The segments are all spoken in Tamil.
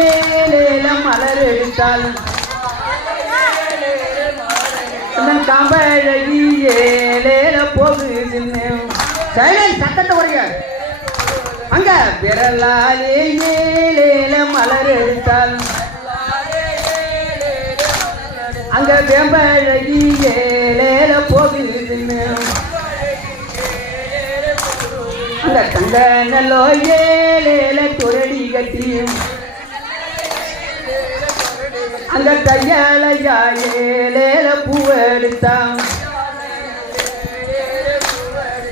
ஏலேல மலர் கம்பழகி ஏலேல போகுதுன்னு. சைலன் சத்தத்தை உடைய அங்க விரலாலே ஏலேல மலர் எடுத்தால் அங்க வேம்பழகி ஏலேல போகுதுன்னு. அந்த தங்க நல்லோ ஏலேல துரடி கட்டியும் அந்த கையாளையா ஏலேல பூவெடுத்தான்.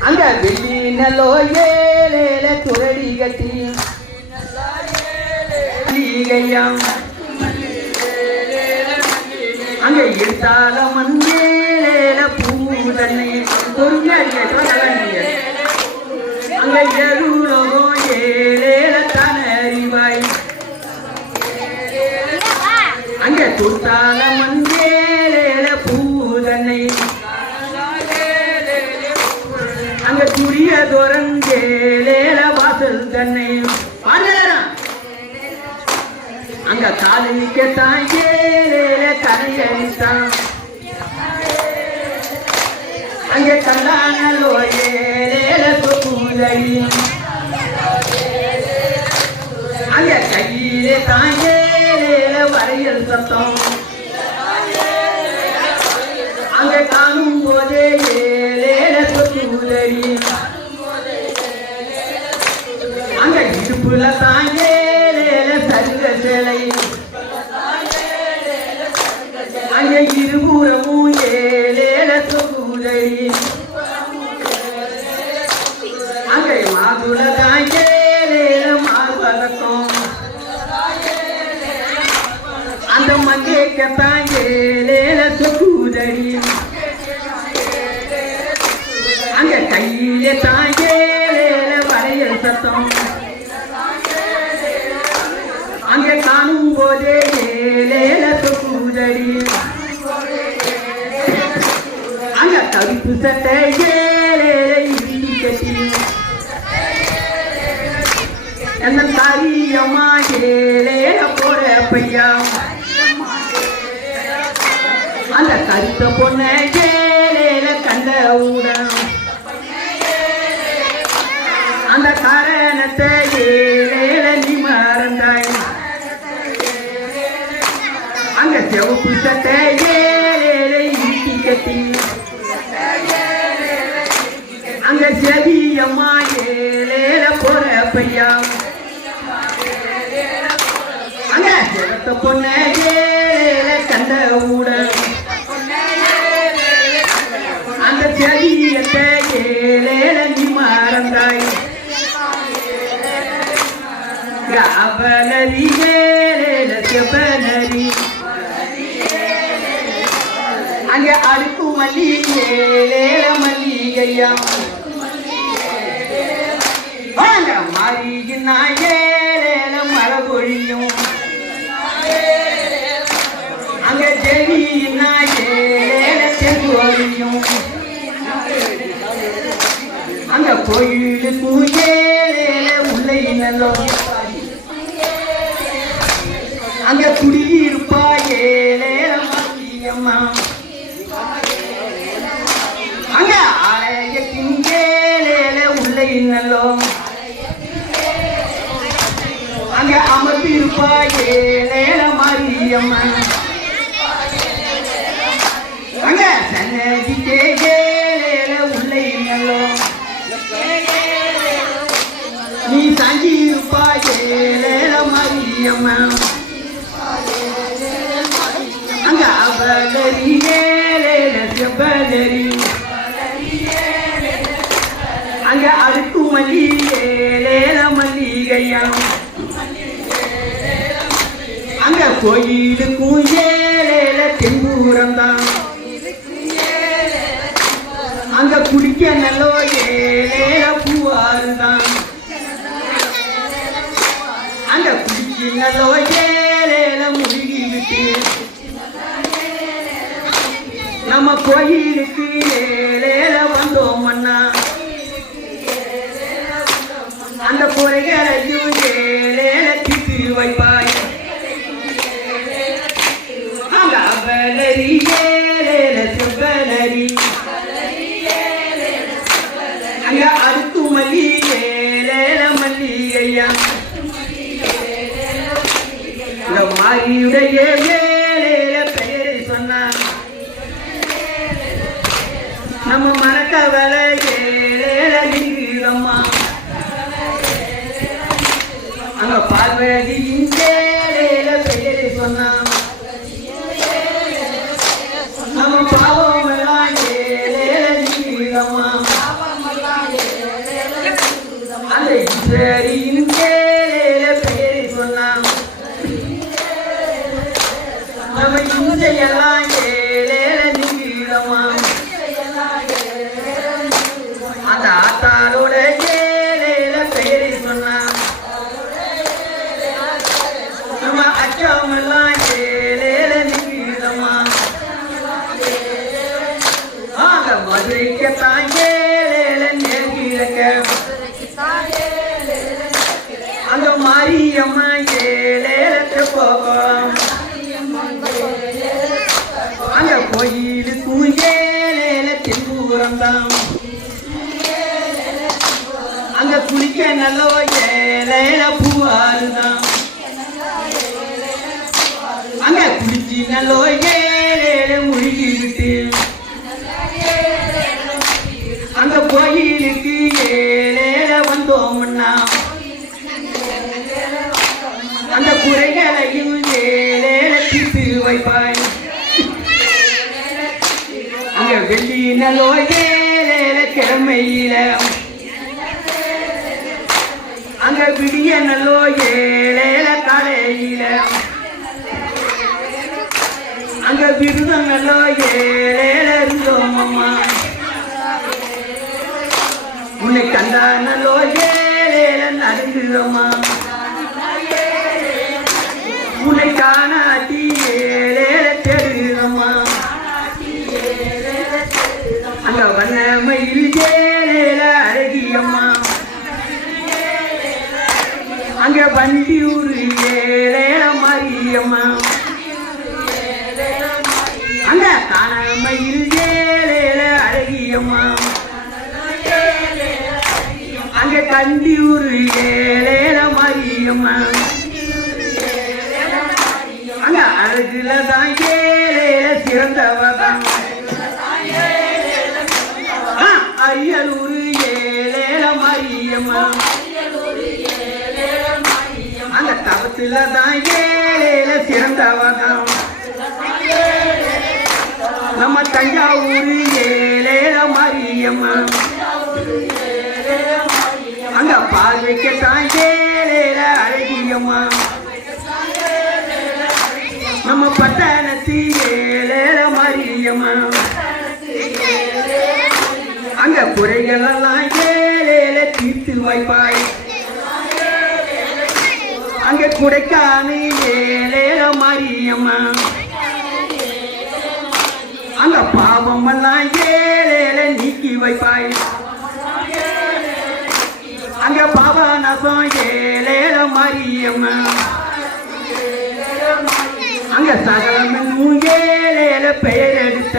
அங்க வெள்ளி நல்லோ ஏலேல துரடி கட்டி அங்க எடுத்தால மஞ்சேலேல பூதன்னை பொறுமையா அங்க எருளோகம் அங்க துத்தால பூதனை அங்க துரிய துறந்தேல வாசல் தன்னை பாண்டரா அங்க காலிக்க தாங்கேலேல கரையடித்தான் அங்க கண்டானலோ ஏலேல சொப்புதடி அங்க கையிலே தாயே வரையல் சத்தம் அங்கே காணும் போதே ஏலேல சொப்புதடி அங்க இடுப்புல தாங்கே சருக சிலை அங்கே இருபுறமும் கையில தாங்கேலேல வரையல் சத்தம். அங்க காணும் போதே ஏலேல சொப்புதடி அங்க கருப்பு சட்டை என்ன தாரியம்மா ஏலேல போற பையா அந்த கருத்த பொண்ண ஏலேல கண்ட ஊடம் அந்த காரணத்தை ஏலேல நீ மறந்தாய். அங்க செவப்பு சட்டை ஏலேல இறுதி கட்டி. அங்க செவியம்மா ஏலேல போற பையா. அங்க சிவத்த பொண்ண ஏலேல கண்ட ஊட அந்த செவியத்தை நீ மறந்தாய் காவலரி ஏலேல செவனரி அங்க அடுக்கு மல்லிகை ஏலேல மல்லிகையா வாங்க மாறிகின்னா ஏலேல மரபொழியும் அங்க கோயிலுக்கு ஏலேல நல்லோ அங்க குடியிருப்பா ஏலேல அங்க ஆலயத்தின் ஏலேல உள்ளை நல்லோ அங்க அமர்ந்திருப்பா ஏலேல மாரியம்மா அங்க சன்னதிக்கே ஏலேல அடுக்கு மல்லி மல்லிகையா அங்க கோயிலுக்கும் ஏழேல தெம்பூரம் தான். அங்க குடிக்க நல்லோ ஏழேல பூவாறு தான். அங்க குடிக்க நல்லோ ஏழேல முழுகி விட்டு. நம்ம கோயிலுக்கு ஏழேல வந்தோம் அண்ணா. அந்த பொறைகளையும் ஏலேலத்திட்டு வைப்பாய். அங்கபலரி ஏலேல செவ்வலரி. அங்க அறுத்து மல்லி ஏலேல மல்லிகையா இந்த மாரியுடைய ஏலேல பெயரை சொன்னான் நம்ம மனக்கவலை அங்க பார்வதியின் குளிக்க நல்ல பூவாருதான். அங்க குளிச்சு நல்ல ஏலேல முழுகிவிட்டு. அந்த கோயிலுக்கு ஏலேல வந்தோம்னா. அந்த குறைகளையும் ஏலேல தீர்த்து வைப்பாய். அங்க வெள்ளி நல்லோ ஏலேல கிழமையில அங்க விடிய நல்லோ ஏலேல காலையில அங்க விருதம் நல்லோ ஏலேல இருந்தோம் அம்மா. உன்னை கண்டா நல்லோ ஏலேல நடந்துதம்மா உன்னை காணாட்டியே. வண்டியூர் ஏலேல மாரியம்மா. அங்க காணாமயில் ஏலேல அழகியம்மா. அங்க கண்டியூர் ஏலேல மாரியம்மா. அங்க அழகுல தான் ஏலேல சிறந்தவதான். ஆ, அரியலூர் ஏலேல மரியம்மா. அந்த தவத்துல தான் ஏலேல சிறந்தவதான் நம்ம தஞ்சாவூர் ஏழையில மாரியம்மா அங்க பார்வைக்கு தான் ஏழையில அழகியம்மா நம்ம பட்டணத்து குடைக்கானு ஏலேல மாரியம்மா பாவம் எல்லாம் ஏலேல நீக்கி வைப்பாய். அங்க பாவநாசம் ஏலேல மாரியம்மா அங்க சகலமும் ஏலேல பெயர் எடுத்த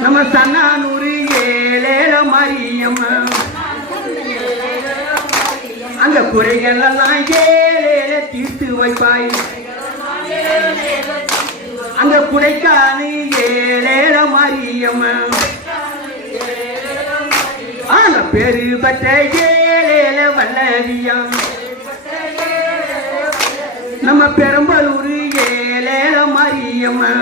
நம்ம சன்னானூர் ஏழேல மாரியம்மா அந்த குறைகள் எல்லாம் ஏலேல தீர்த்து வைப்பாய். அந்த குடைக்கானு ஏழேல மாரியம்மா. ஆன பேரு பட்ட ஏலேல வல்லவியம் நம்ம பெரம்பலூர் ஏழேல மாரியம்மா.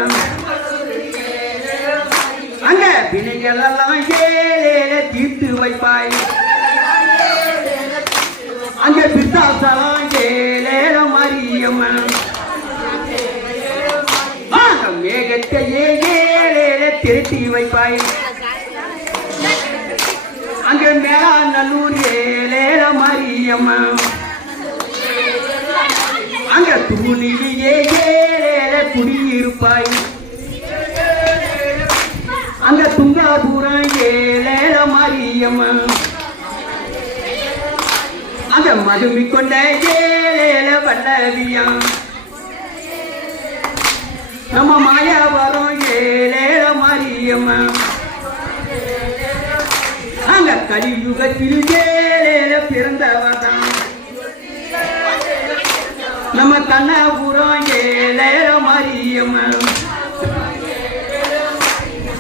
அங்க வினைகள் எல்லாம் ஏழேல தீர்த்து வைப்பாய். அங்கே பிசாசலாம் ஏலேல மாரியம்மா மேகத்தையே ஏழேல திருத்தி வைப்பாய். அங்கே மேலா நல்லூர் ஏலேல மாரியம்மா அங்கே தூணிலேயே ஏலேல குடியிருப்பாய். அங்கே துங்காபுரம் ஏலேல மாரியம்மா மதுமி கொண்ட ஏலேல வல்லவியம் நம்ம மாயா மாயாவரம் ஏழேல மாரியம்மா. அங்க கலியுகத்தில் ஏழேல பிறந்தவதான். நம்ம கண்ணாபுரம் ஏழேல மாரியம்மா.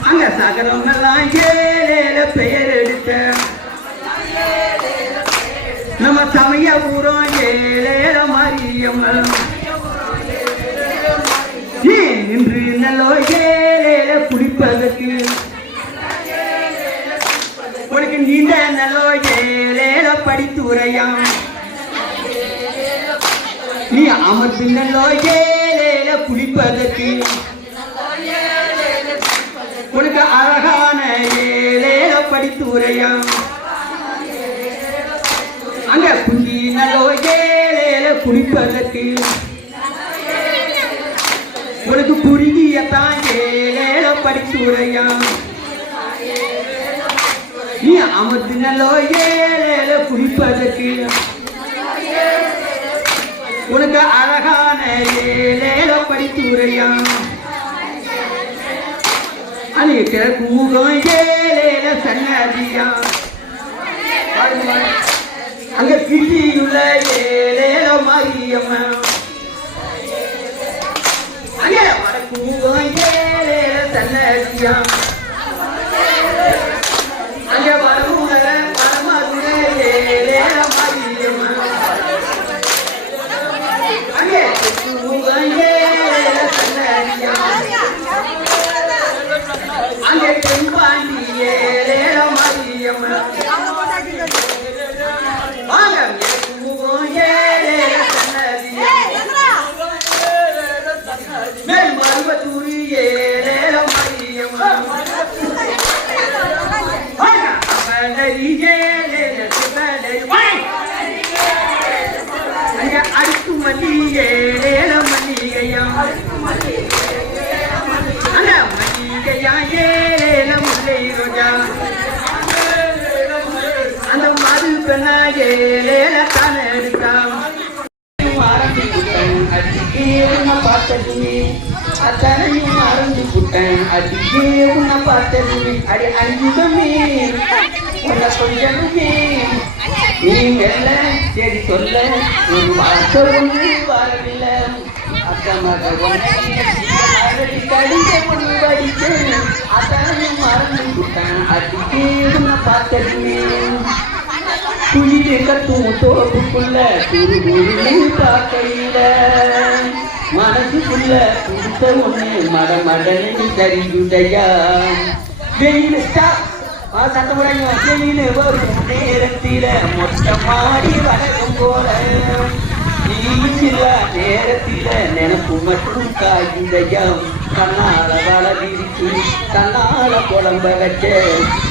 அங்க சகலங்கெல்லாம் ஏழேல பெயர் எடுத்த சமய பூரம் ஏழேல மரியம் நீ நின்று நல்லோ ஏழேல குடிப்பதற்கு? உனக்கு நீண்ட நல்லோ ஏழேல படித்துரையாம் நீ அமர்ந்து நல்லோ ஏழேல குடிப்பதற்கு? உனக்கு அழகான ஏழேல படித்துரையாம் அங்க குந்தி நல்ல குடிப்பதற்கு. உனக்கு குறுகியத்தான் ஏழேல படித்து உரையாம் நீ அமர்ந்து நல்லோ ஏழேல குடிப்பதற்கு. உனக்கு அழகான ஏழேல படித்து உரையாம் அநேக கூகம் ஏழேல சன்னதியா அங்க கிட்டியுள்ள ஏழேல மாரியம்மா அங்க வடக்கூகம் ஏழேல சன்னதியா அங்க வருமுகல பரமதுர ஏழேல மாரியம்மா அங்க கூகம் ஏழேல சன்னதியா அங்கே பெண்பாண்டி ஏழேல மாரியம்மா வாங்க கூகம் ஏழேல சன்னதியா மேல் மருவத்தூரி ஏழேல மாரியம்மா வாங்க அவனரி ஏழேல சிவனரி வாங்க அங்க அடுக்கு மல்லி ஏழேல மல்லிகையா அங்க மல்லிகையா ஏழேல முல்லை ரோஜா அந்த மது பெண்ணா ஏழேல தானே எடுக்கா அத்தனையும் மறந்து புட்டேன் உன்னை பார்த்ததுமே அடி அஞ்சுதமே உன்னை கொஞ்சமே நீ சரி சொல்ல ஒரு வார்த்தை ஒன்று வரவில்லை பார்த்ததுமே கத்தும் தோப்புக்குள்ள பார்க்கையில மனசுக்குள்ள கொடுத்த ஒண்ணு மட மடனு தெரியுதையா வெயில் ஸ்டாப் சத்தம் போடாங்க வெயில் வரும் நேரத்தில மொட்டை மாடி வளரும் போல. நீச்சில நேரத்தில நினப்பு மட்டும் காயுதையா கண்ணால வளர்ந்திருக்கு தன்னால குழம்ப வச்ச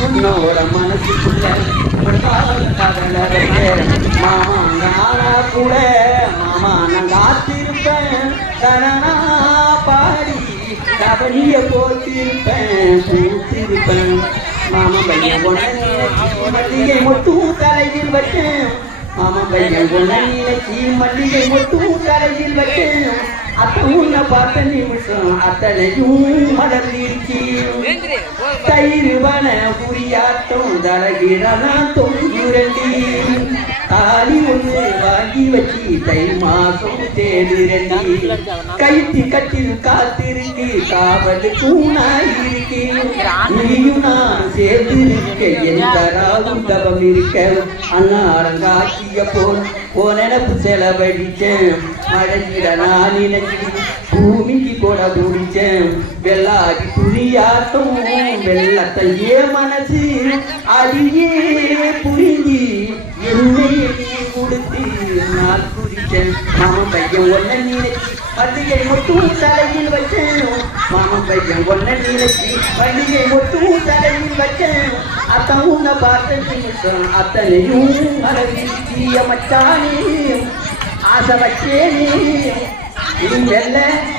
உன்னோட மனசுக்குள்ள கடல வச்ச மாமா நானா கூட மாமா நான் காத்திருப்பேன். தனனா பாடி கபடிய போத்திருப்பேன் பூத்திருப்பேன். மாமா பையன் உடனே மட்டும் தலையில் வச்சேன் மாமா பையன் நினைச்சி மல்லிகை மட்டும் தலையில் வச்சேன் அத்தை உன்னை பார்த்த நிமிஷம் அத்தனையும் மலர்ந்திருச்சு தயிர் வன புரியாட்டம் தரகிரலாம் தொங்குரண்டி தாலி ஒன்று வாங்கி வச்சு தை மாசம் தேடுரண்டி. கைத்தி கட்டில் காத்திருக்கு காவலுக்கும் நான் நீயும் நான் சேர்ந்து எந்த ராவும் தவம் இருக்க அன்னாரங்காட்சிய போல் போனப்பு செலவழிச்சேன் மழையிட நான் நினைச்சு பூமிக்கு கூட முடிச்சேன் வெள்ளாடி துணியாட்டம் வெள்ளத்தையே மனசு அடியே புரிஞ்சி என்னை நான் மாமன் பையன் ஒன்ன நினைச்சு பண்டிகை மட்டும் தலையில் வச்சேன் மாமன் பையன் ஒன்ன நினைச்சு பண்டிகை மட்டும் தலையில் வச்சேன் அத்தன் உன்னை பார்த்த நிமிஷம் அத்தனையும் மறந்திய மச்சானே ஆசை வச்சேனே.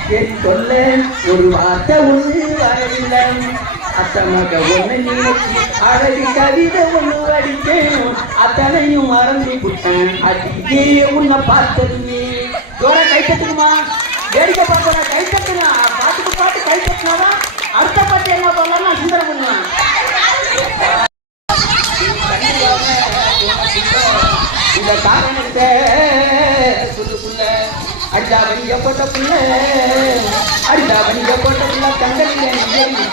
நீ சொல்ல ஒரு வார்த்தை ஒன்று வரவில்லை. அத்தமக ஒண்ணு நினைச்சு அழகு கவிதை ஒண்ணு அடித்தேன். அத்தனையும் மறந்து விட்டேன். அடிக்கே உன்னை பார்த்ததுமே. தோர கை தட்டுக்குமா வேடிக்கை பார்க்கற கை தட்டுனா. பாட்டுக்கு பாட்டு கை தட்டினாதான் அடுத்த பாட்டு என்ன பண்ணலாம் நான் சிந்தனை பண்ணுவேன். இந்த காரணத்தை அடிதா வணிக போட்ட புள்ள அடிதா வணிக போட்ட புள்ள கண்களில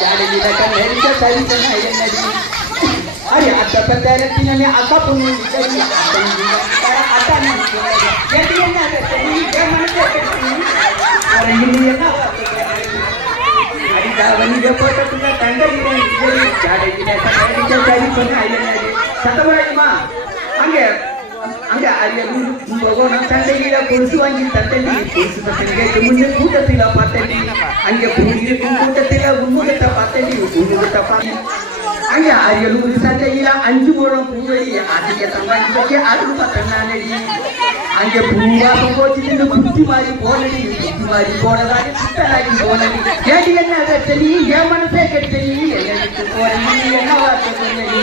ஜாடையில கண்ணடிச்ச சரி என்னடி அடி அத்த பத்தரத்தினமே அக்கா பொண்ணு சரி அத்தா நீ என்ன தெரியும் வணிக போட்ட புள்ள கண்களில ஜாடையில கண்ணடிச்ச என்னடி அங்க பகவான் சண்டையில கொலுசு வாங்கி தட்டண்டி கொலுசு தட்டணிக்கு முன்னே கூட்டத்தில பார்த்தண்டி அங்க பூமிக்கும் கூட்டத்தில உண்முகத்தை பார்த்தண்டி உண்முகத்தை பார்த்து அங்க அரியலூர் சண்டையில அஞ்சு முழம் பூவடி அதிக சம்பாதி அருள் பார்த்தனானடி அங்க பூவாசம் போச்சு நின்று மாறி போனடி குத்தி மாறி போனதாடி குத்தலாகி போனடி. ஏடி என்ன கட்டணி? என் மனசே கட்டணி? என்ன விட்டு என்ன வார்த்தை சொன்னடி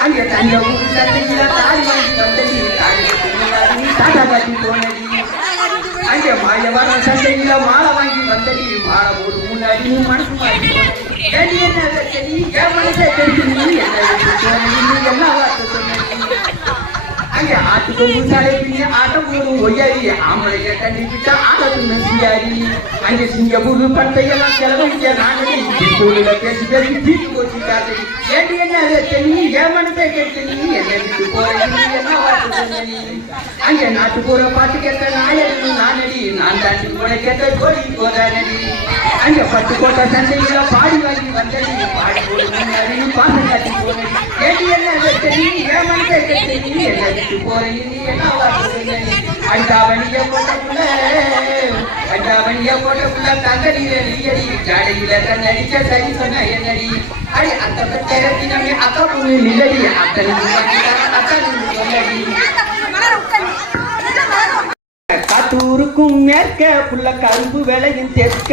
அங்கே தஞ்சாவூர் சட்டையில தாடி வாங்கி வந்தடி தாடி காட்டி போனடி அங்கே மாயவரம் சட்டையில மாலை வாங்கி வந்தடி மாலை போடு முன்னாடி மனசு மாறி என்ன சரி என் மனசே தெரிஞ்சு என்ன என்ன வார்த்தை சொன்னடி அங்கே ஆட்டு கொம்பு பின்னி ஆட்டம் போடும் ஒய்யாரி ஆம்பளைய கண்டிப்பிட்டா ஆடத்து மெசியாரி அங்கே சிங்கப்பூர் பட்டையெல்லாம் செலவழிக்க நானே திருப்பூர்ல பேசி பேசி தீட்டு போச்சு காதலி ஏடி என்ன தெரியும் நீ என் மனசை கேட்டு நீ என்ன விட்டு போற அங்கே நாட்டு போற பாட்டு கேட்ட நானடி நான் தாண்டி போன கேட்ட கோடி போதானடி அங்கே கோட்டை பாடி வாங்கி வந்தடி பாடி போடு காட்டி போனடி என்ன கேட்டு நீ என்ன விட்டு போற நீ போட்டக்குள்ள அண்டாவணிய போட்டக்குள்ள தங்கடியில நீயடி ஜாடையில கண்ணடிச்ச சரி சொன்ன என்னடி அடி அந்த பட்டரத்தினமே அக்கா புண்ணு நிலடி அத்தனை காத்தூருக்கும் மேற்க புள்ள கரும்பு விலையும் தெற்க.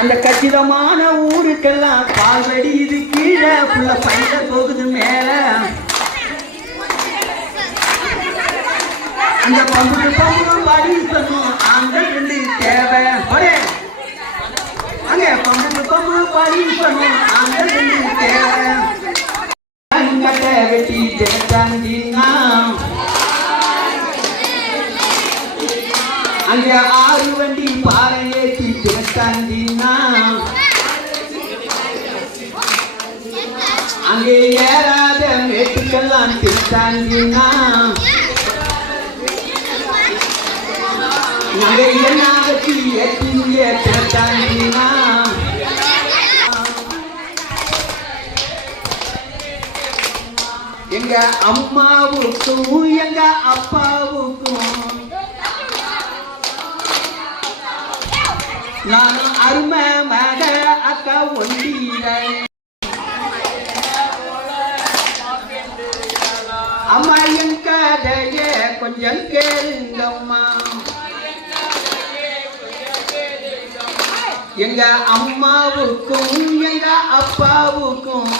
அந்த கச்சிதமான ஊருக்கெல்லாம் பால் வெடியுது கீழே. புள்ள பையில போகுது மேல. அந்த பம்புக்கு பம்பு படி பண்ணும் ஆண்கள் ரெண்டு தேவை. அங்க பம்புக்கு பம்பு படி மேட்டுக்கெல்லாம் திருத்தாண்டினா அங்கே என்ன வச்சு ஏற்றிங்க தினத்தாண்டினா எங்க அம்மாவுக்கும் எங்க அப்பாவுக்கும் நான் அருமை மக அக்கா ஒண்டியில அம்மா என் கதைய கொஞ்சம் கேளுங்கம்மா. எங்க அம்மாவுக்கும் எங்க அப்பாவுக்கும்.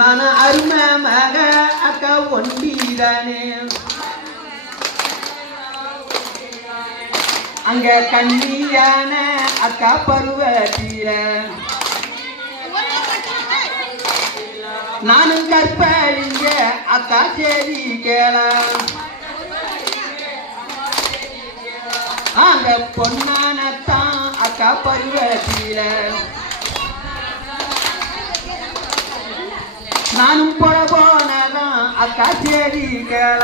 நான் அருமை மக அக்கா ஒண்டிதானே. அங்க கண்ணியான அக்கா பருவத்தில. நானும் கற்பழிங்க அக்கா சரி கேள அங்க பொன்னானத்தான் அக்கா பருவத்தில நானும் போல போனதான் அக்கா சரி கேள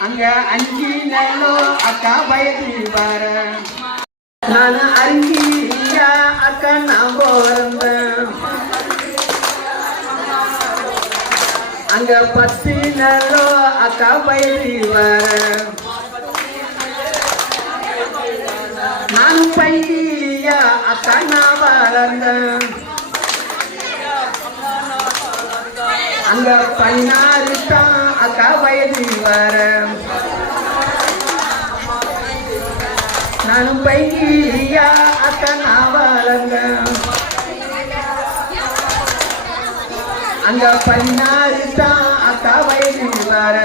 அங்க அஞ்சு நல்லோ அக்கா வயது வர நான் அறிஞ்சியா அக்கா நான் பிறந்தேன் அங்க பத்து நல்லோ அக்கா பயிரி வர. நான் பையா அக்கா நான் வளர்ந்தேன் அங்க பதினாறு தான் அக்கா வயது வர. நானும் பையா அக்கா நான் வளர்ந்தேன் அங்க பதினாறு தான் அக்காவை நின்றார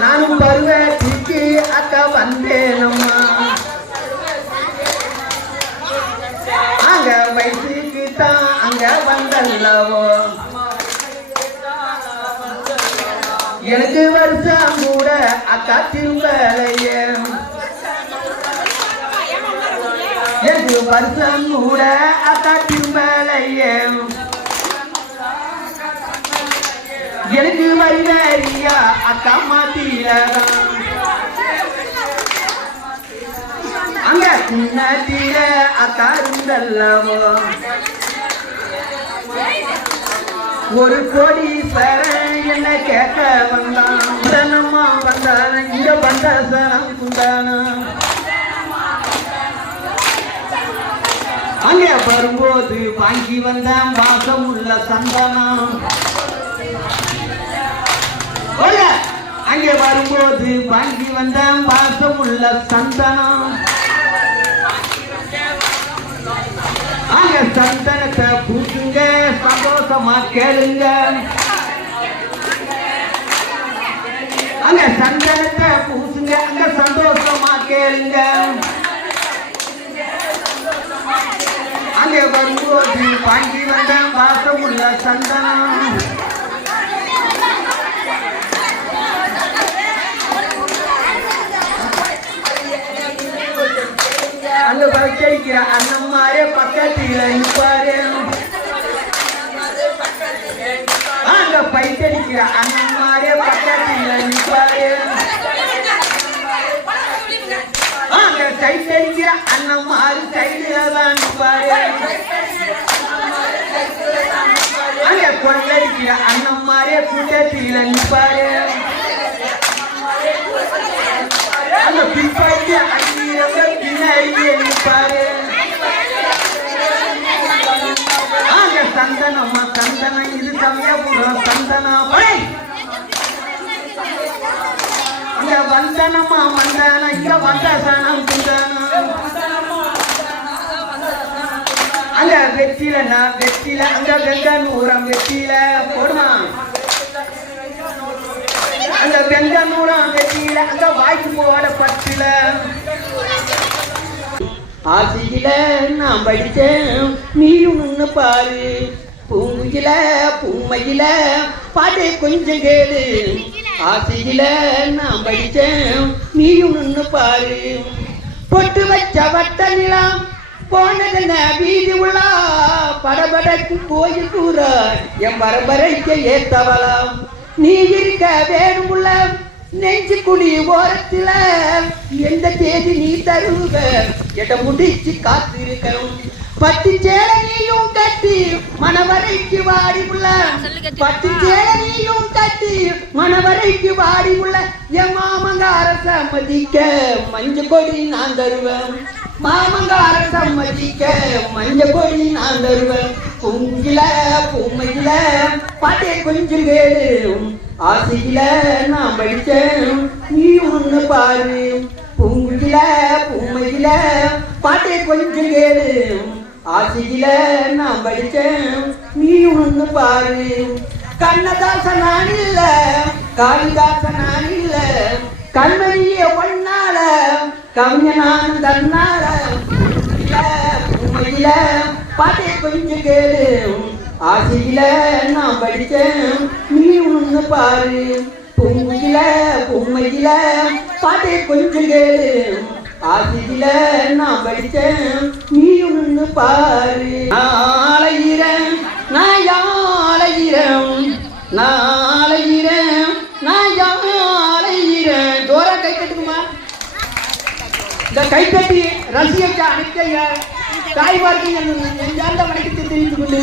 நானும் பருவத்திற்கு அக்கா வந்தேனம்மா அங்க வயசுக்கு தான் அங்க வந்தல்லவோ? எனக்கு வருஷம் கூட அக்கா திரும்பலையே ஏழு வருஷம் கூட அக்கா திரும்பலையே எனக்கு வருவாரியா அக்கா மாத்திர அங்க சின்னத்தில அக்கா இருந்தல்லவோ. ஒரு கோடி பேர என்ன கேட்க வந்தான். உடனம்மா வந்தான். இங்க வந்த சனம் குண்டானா அங்கே வரும்போது வாங்கி வந்தேன் வாசம் உள்ள சந்தனம் அங்கே வரும்போது வாங்கி வந்தேன் வாசம் உள்ள சந்தனம். அங்க சந்தனத்தை பூசுங்க சந்தோஷமா கேளுங்க. அங்க சந்தனத்தை பூசுங்க அங்க சந்தோஷமா கேளுங்க. அங்கே வரும்போது வாங்கி வந்த பாசமுள்ள சந்தனம் அங்க பச்சரிக்கிற அண்ணம்மாரே பக்கத்துல நிப்பாரு. அங்க பைத்தடிக்கிற அண்ணம்மாரே பக்கத்தில் நிற்பாரு அங்க கைத்தடிக்கிற அண்ணம்மாரு கையில தான் நிப்பாரு அங்க கொள்ளடிக்கிற அண்ணம்மாரே கூட்டத்தில நிப்பாரு. அங்க பின்பாட்டி அண்ணீரங்க பின்னாடியே நிப்பாரு அங்க சந்தனம்மா சந்தனம் இது சமயபுரம் சந்தனம் ஒய்! அங்க வந்தனமா வந்தன? இங்க வந்த சனம் அங்க வெற்றில நான் வெற்றில அங்க வெங்கனூரம் வெற்றில. போடுமா? அங்க வெங்கனூரம் வெற்றில அங்க வாய்க்கு போட பற்றில. ஆசியில நான் படித்தேன் நீயும் நின்று பாரு. பூங்குயில பூமையில பாட்டை கொஞ்சம் கேளு. ஆசையில நான் படித்தேன். நீயும் நின்று பாரு. பொட்டு வச்ச வட்ட நிலம் போனதென்ன வீதி உள்ளா படபடக்கு கோயில் தூர என் பரம்பரைக்கு ஏத்தவலாம் நீ இருக்க வேணுமுள்ள நெஞ்சு குழி ஓரத்துல எந்த தேதி நீ தருவ? எட முடிச்சு காத்திருக்கணும். பட்டு சேலையும் கட்டி மணவரைக்கு வாடி உள்ள. பட்டு சேலையும் கட்டி மணவரைக்கு வாடி உள்ள. என் மாமங்கார சம்மதிக்க மஞ்ச கொடி நான் தருவேன். மாமங்கார சம்மதிக்க மஞ்ச கொடி நான் தருவேன். பொங்கில பொம்மையில பாட்டே கொஞ்சம் கேளு ஆசையில நான் படித்தேன். நீ ஒண்ணு பாரு. பொங்கில பொம்மையில பாட்டே கொஞ்சம் கேளு ஆசையில நான் படித்தேன். நீ ஒண்ணு பாரு. கண்ணதாசன் நான் இல்ல காளிதாசன் நான் இல்ல கண்மணிய ஒன்னால கவிஞனான தன்னால. உண்மையில பாட்டை கொஞ்சம் கேளு. ஆசையில நான் படித்தேன். நீ ஒண்ணு பாரு. பொங்கில பொம்மையில பாட்டை கொஞ்சம் கேளு. ஆசையில நான் படித்தேன். நீ ஒண்ணு பாரு. நாளையிறேன் நான் யாழையிறேன். நாளையிறேன் நான் யாழையிறேன். தோர கை கட்டுக்குமா இந்த கைத்தட்டி ரசிகத்தை அனைத்தைய தாய்மார்கள் என் என் தெரிந்து கொண்டு